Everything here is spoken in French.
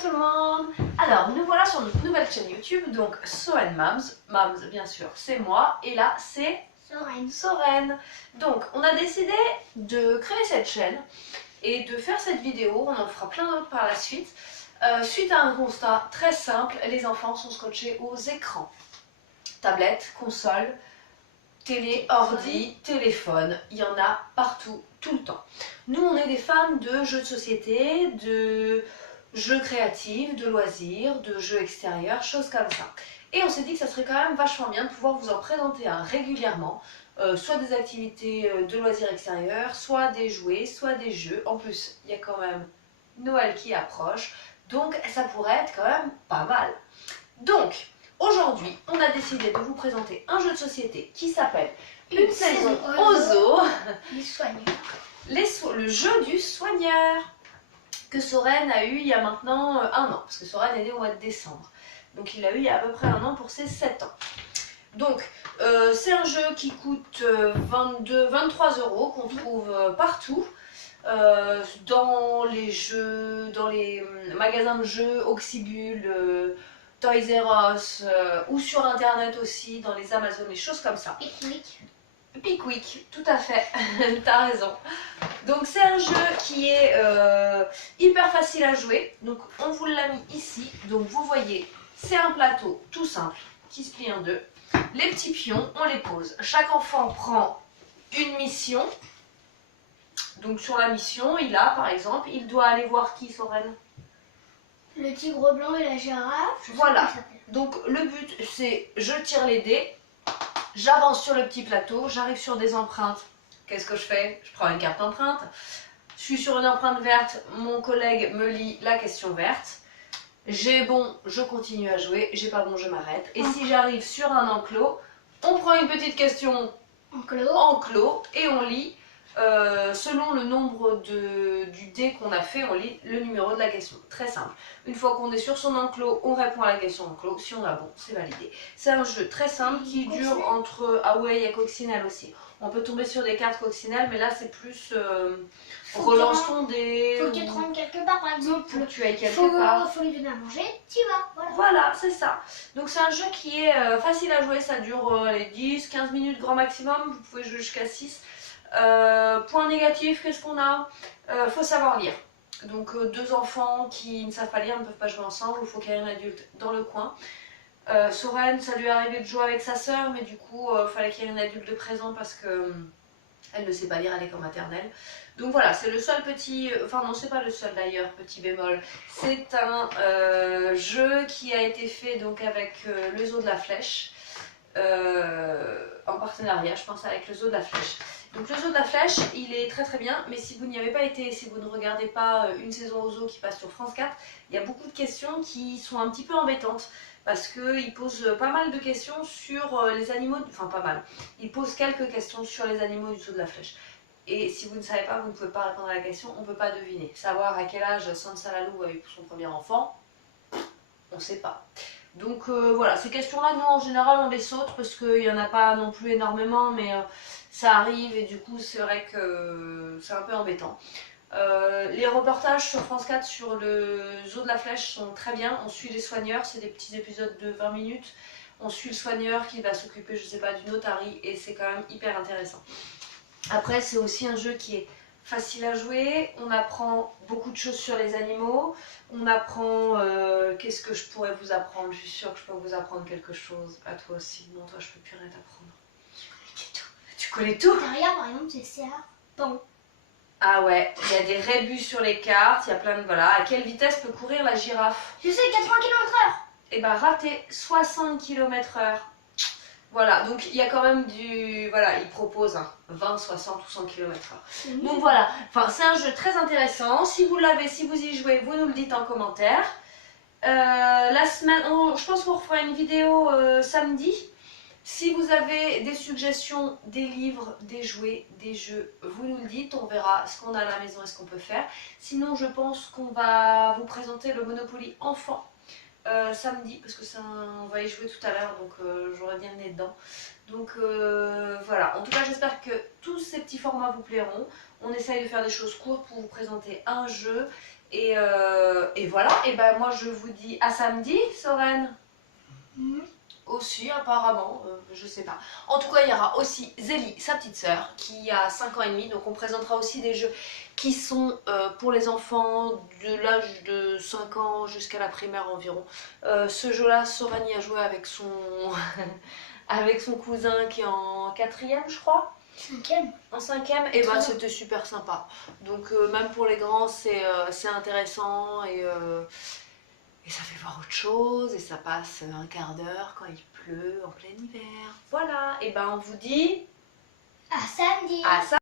tout le monde. Alors, nous voilà sur notre nouvelle chaîne YouTube, donc Soren Mams. Mams, bien sûr, c'est moi, et là, c'est Soren. Donc, on a décidé de créer cette chaîne et de faire cette vidéo. On en fera plein d'autres par la suite. Suite à un constat très simple, les enfants sont scotchés aux écrans. Tablettes, consoles, télé, ordi, téléphone, il y en a partout, tout le temps. Nous, on est des fans de jeux de société, de jeux créatifs, de loisirs, de jeux extérieurs, choses comme ça. Et on s'est dit que ça serait quand même vachement bien de pouvoir vous en présenter un régulièrement, soit des activités de loisirs extérieurs, soit des jouets, soit des jeux. En plus, il y a quand même Noël qui approche, donc ça pourrait être quand même pas mal. Donc, aujourd'hui, on a décidé de vous présenter un jeu de société qui s'appelle Une saison au zoo. Les soigneurs. Le jeu du soigneur que Soren a eu il y a maintenant un an, parce que Soren est né au mois de décembre. Donc il l'a eu il y a à peu près un an pour ses 7 ans. Donc c'est un jeu qui coûte 23 € qu'on trouve partout. Dans les jeux, dans les magasins de jeux, Oxybul, Toys R Us, ou sur internet aussi, dans les Amazon, les choses comme ça. Pickwick, tout à fait, t'as raison. Donc c'est un jeu qui est hyper facile à jouer. Donc on vous l'a mis ici. Donc vous voyez, c'est un plateau tout simple qui se plie en deux. Les petits pions, on les pose. Chaque enfant prend une mission. Donc sur la mission, il a par exemple, il doit aller voir qui, Soren? Le tigre blanc et la girafe. Voilà. Donc le but c'est, je tire les dés, j'avance sur le petit plateau, j'arrive sur des empreintes. Qu'est-ce que je fais? Je prends une carte empreinte. Je suis sur une empreinte verte, mon collègue me lit la question verte. J'ai bon, je continue à jouer. J'ai pas bon, je m'arrête. Et si j'arrive sur un enclos, on prend une petite question enclos et on lit. Selon le nombre du dé qu'on a fait, on lit le numéro de la question. Très simple. Une fois qu'on est sur son enclos, on répond à la question enclos. Si on a bon, c'est validé. C'est un jeu très simple qui dure entre... Ah ouais, il y a coccinelle aussi. On peut tomber sur des cartes coccinelle, mais là c'est plus... relance ton dé. Faut que tu te rendes quelque part, par exemple. Faut que tu ailles quelque part. Faut lui donner à manger, tu vas. Voilà, c'est ça. Donc c'est un jeu qui est facile à jouer. Ça dure les 10-15 minutes grand maximum. Vous pouvez jouer jusqu'à 6. Point négatif, qu'est-ce qu'on a? Faut savoir lire. Donc deux enfants qui ne savent pas lire ne peuvent pas jouer ensemble, il faut qu'il y ait un adulte dans le coin. Soren, ça lui est arrivé de jouer avec sa sœur, mais du coup, il fallait qu'il y ait un adulte de présent parce que elle ne sait pas lire à l'école maternelle. Donc voilà, c'est le seul petit... Enfin non, c'est pas le seul d'ailleurs, petit bémol. C'est un jeu qui a été fait donc avec le Zoo de la Flèche. En partenariat, je pense, avec le Zoo de la Flèche. Donc le Zoo de la Flèche, il est très très bien, mais si vous n'y avez pas été, si vous ne regardez pas Une saison au zoo qui passe sur France 4, il y a beaucoup de questions qui sont un petit peu embêtantes, parce qu'il pose pas mal de questions sur les animaux, enfin pas mal, il pose quelques questions sur les animaux du Zoo de la Flèche. Et si vous ne savez pas, vous ne pouvez pas répondre à la question, on ne peut pas deviner. Savoir à quel âge Sansa Lalou a eu son premier enfant, on ne sait pas. Donc voilà, ces questions-là, nous en général on les saute parce qu'il n'y en a pas non plus énormément, mais ça arrive et du coup c'est vrai que c'est un peu embêtant. Les reportages sur France 4 sur le Zoo de la Flèche sont très bien, on suit les soigneurs, c'est des petits épisodes de 20 minutes. On suit le soigneur qui va s'occuper, je sais pas, d'une otarie et c'est quand même hyper intéressant. Après c'est aussi un jeu qui est facile à jouer, on apprend beaucoup de choses sur les animaux, on apprend, qu'est-ce que je pourrais vous apprendre? Je suis sûre que je peux vous apprendre quelque chose, à toi aussi, non toi je peux plus rien t'apprendre. Tu connais tout? Derrière par exemple c'est serpent. Ah ouais, il y a des rébus sur les cartes, il y a plein de... Voilà, à quelle vitesse peut courir la girafe? Je sais, 80 km/h. Eh ben raté, 60 km/h. Voilà, donc il y a quand même du... Voilà, il propose 20, 60 ou 100 km/h. Donc voilà, enfin, c'est un jeu très intéressant. Si vous l'avez, si vous y jouez, vous nous le dites en commentaire. La semaine, je pense qu'on refera une vidéo samedi. Si vous avez des suggestions, des livres, des jouets, des jeux, vous nous le dites. On verra ce qu'on a à la maison et ce qu'on peut faire. Sinon, je pense qu'on va vous présenter le Monopoly enfant. Samedi parce que on va y jouer tout à l'heure donc j'aurai bien le nez dedans donc voilà, en tout cas j'espère que tous ces petits formats vous plairont. On essaye de faire des choses courtes pour vous présenter un jeu Et voilà, et ben moi je vous dis à samedi, Soren. Mhm. Aussi apparemment, je sais pas. En tout cas, il y aura aussi Zélie, sa petite sœur, qui a 5 ans et demi. Donc on présentera aussi des jeux qui sont pour les enfants de l'âge de 5 ans jusqu'à la primaire environ. Ce jeu-là, Soren y a joué avec son, avec son cousin qui est en 4e, je crois. 5e. En 5e, et ben c'était super sympa. Donc même pour les grands, c'est intéressant et ça fait voir autre chose et ça passe un quart d'heure quand il pleut en plein hiver. Voilà, et ben on vous dit À samedi. à ça.